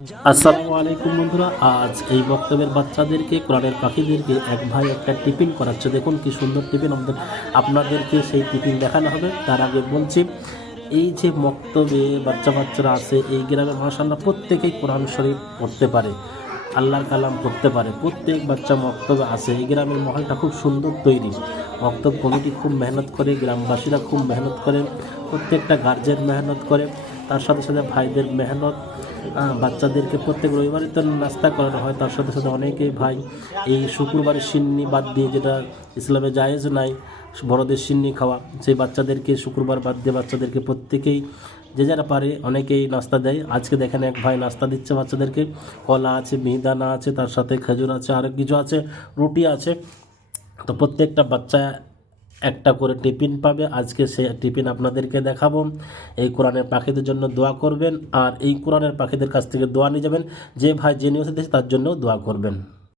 আসসালামু আলাইকুম বন্ধুরা, আজ এই বক্তব্যের বাচ্চাদেরকে কোরআনের পাখিদেরকে এক ভাই একটা টিফিন করাচ্ছে। দেখুন কি সুন্দর টিফিন, আপনাদেরকে সেই টিফিন দেখানো হবে। তার আগে বলছি, এই যে মক্তবে বাচ্চারা আছে এই গ্রামে মাশাআল্লাহ প্রত্যেকেই কোরআন শরীফ পড়তে পারে, আল্লাহর কালাম পড়তে পারে। প্রত্যেক বাচ্চা মক্তবে আছে। এই গ্রামের মহলটা খুব সুন্দর তৈরি। মক্তব কমিটি খুব মেহনত করে, গ্রামবাসীরা খুব মেহনত করে, প্রত্যেকটা গার্জেন মেহনত করে, তার সাথে সাথে ভাইদের মেহনত। বাচ্চাদেরকে প্রত্যেক রবিবারই তো নাস্তা করানো হয়, তার সাথে সাথে অনেকেই ভাই এই শুক্রবারের সিন্নি বাদ দিয়ে, যেটা ইসলামে জায়েজ নাই বড়দের সিন্নি খাওয়া, সেই বাচ্চাদেরকে শুক্রবার বাদ দিয়ে বাচ্চাদেরকে প্রত্যেকেই যে যারা পারে অনেকেই নাস্তা দেয়। আজকে দেখেন এক ভাই নাস্তা দিচ্ছে বাচ্চাদেরকে। কলা আছে, মিহিদানা আছে, তার সাথে খেজুর আছে, আরও কিছু আছে, রুটি আছে। তো প্রত্যেকটা বাচ্চা একটা করে টিফিন পাবে। আজকে সে টিফিন আপনাদেরকে দেখাবো। এই কোরআনের পাখিদের জন্য দোয়া করবেন, আর এই কোরআনের পাখিদের কাছ থেকে দোয়া নিয়ে যাবেন। যে ভাই যে নিউজে দিয়েছে তার জন্যও দোয়া করবেন।